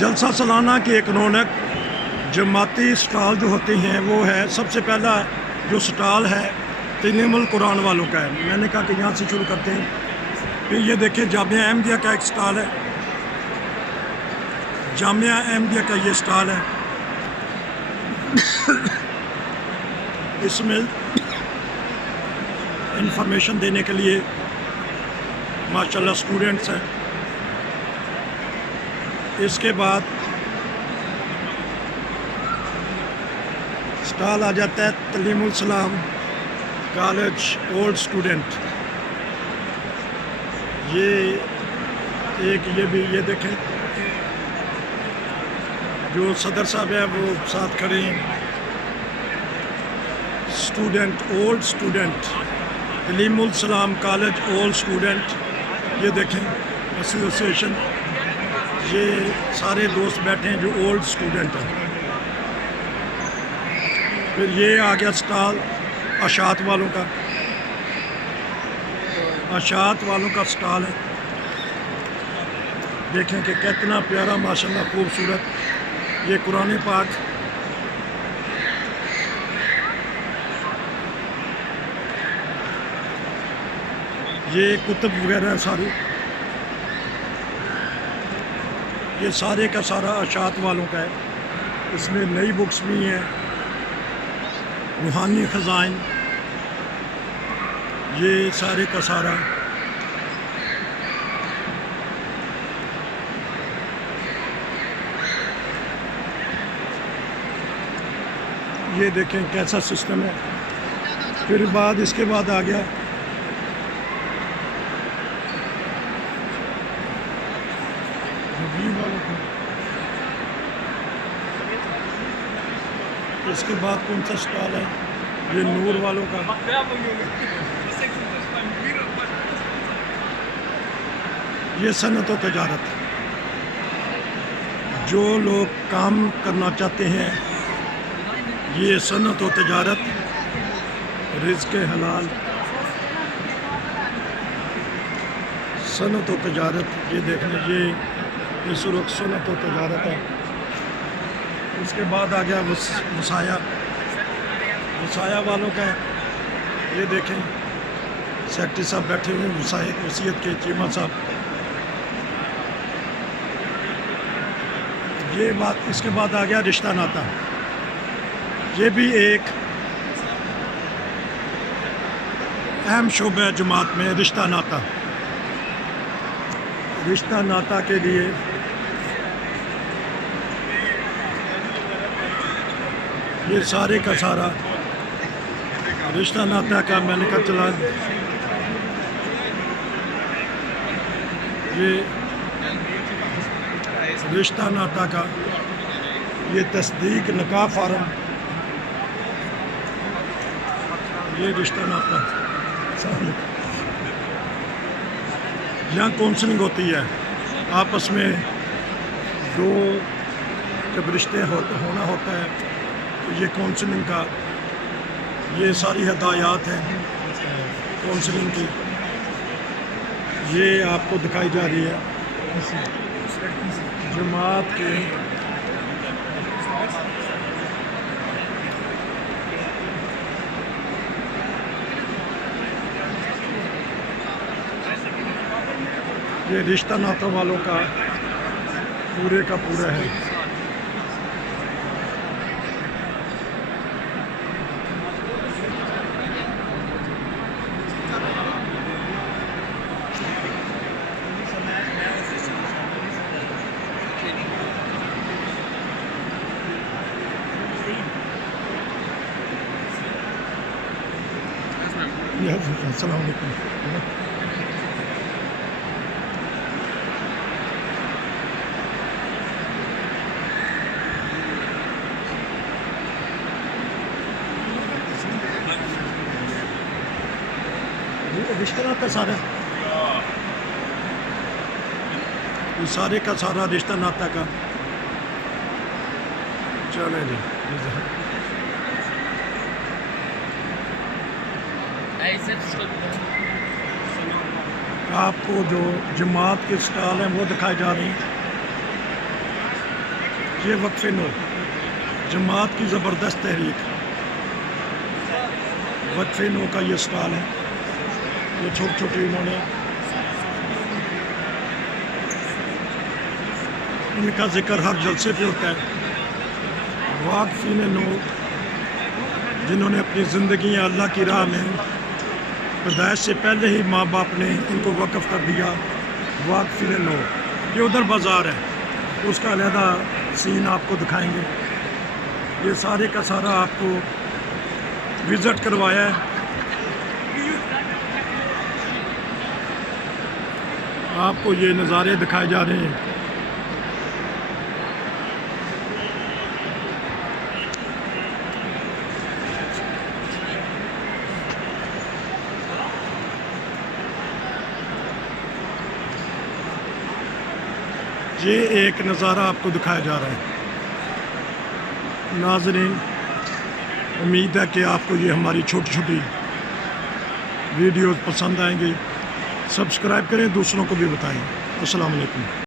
जलसा सालाना की एक रौनक जमाती स्टॉल जो होते हैं वो है। सबसे पहला जो स्टॉल है तलीमुल कुरान वालों का है। मैंने कहा कि यहाँ से शुरू करते हैं। फिर ये देखें जामिया अहमदिया का एक स्टॉल है, जामिया अहमदिया का ये स्टॉल है। इसमें इंफॉर्मेशन देने के लिए माशाल्लाह स्टूडेंट्स हैं। इसके बाद स्टॉल आ जाता है तलीमुल सलाम कॉलेज ओल्ड स्टूडेंट। ये भी ये देखें, जो सदर साहब है वो साथ खड़े हैं। स्टूडेंट ओल्ड स्टूडेंट तलीमुल सलाम कॉलेज ओल्ड स्टूडेंट, ये देखें एसोसिएशन। ये सारे दोस्त बैठे हैं जो ओल्ड स्टूडेंट हैं। फिर ये आ गया स्टॉल अशात वालों का, अशात वालों का स्टॉल है। देखें कि कितना प्यारा माशाल्लाह खूबसूरत ये कुरान पाक। ये कुतुब वगैरह सारी, ये सारे का सारा अशात वालों का है। इसमें नई बुक्स भी हैं, रूहानी ख़ज़ाइन, ये सारे का सारा। ये देखें कैसा सिस्टम है। फिर इसके बाद आ गया वालों का। इसके बाद कौन सा स्टॉल है? ये नूर वालों का। ये सनत व तजारत, जो लोग काम करना चाहते हैं ये सनत व तजारत, रिज़्क़ हलाल, सनत व तजारत। ये देखने ये इस वक्त सनत व तजारत है। उसके बाद आ गया वसाया, वसाया वालों का है। ये देखें सेक्रेटरी साहब बैठे हुए हैं, वसीयत के चीमा साहब। ये बात, इसके बाद आ गया रिश्ता नाता। ये भी एक अहम शोबा है जमात में, रिश्ता नाता। रिश्ता नाता के लिए ये सारे का सारा रिश्ता नाता का मैंने कहा चला। ये रिश्ता नाता का, ये तस्दीक निकाह फार्म, ये रिश्ता नाता। यहाँ काउंसलिंग होती है आपस में, दो जब रिश्ते होना होता है तो ये काउंसलिंग का, ये सारी हदायत हैं काउंसलिंग की। ये आपको दिखाई जा रही है जमात के ये रिश्ता नाता वालों का पूरे का पूरा है। अस्सलाम वालेकुम। रिश्ता नाता सारा, ये सारे का सारा रिश्ता नाता का। चले जी, आपको जो जमात के स्टॉल हैं वो दिखाए जा रहे हैं। ये वक्फ़े नो जमात की ज़बरदस्त तहरीक, वक्फ़े नो का ये स्टॉल है। ये छोटे छोटे इन्होंने इनका जिक्र हर जलसे पे होता है। वाक़फ़ीन नो जिन्होंने अपनी ज़िंदगी अल्लाह की राह में पैदाइश से पहले ही माँ बाप ने इनको वक़्फ़ कर दिया। वाक़फ़ीन नो ये उधर बाज़ार है, उसका अलहदा सीन आपको दिखाएंगे। ये सारे का सारा आपको विज़िट करवाया है। आपको ये नज़ारे दिखाए जा रहे हैं। ये एक नज़ारा आपको दिखाया जा रहा है। नाज़रीन, उम्मीद है कि आपको ये हमारी छोटी छोटी वीडियोज़ पसंद आएंगी। सब्सक्राइब करें, दूसरों को भी बताएं। अस्सलाम वालेकुम।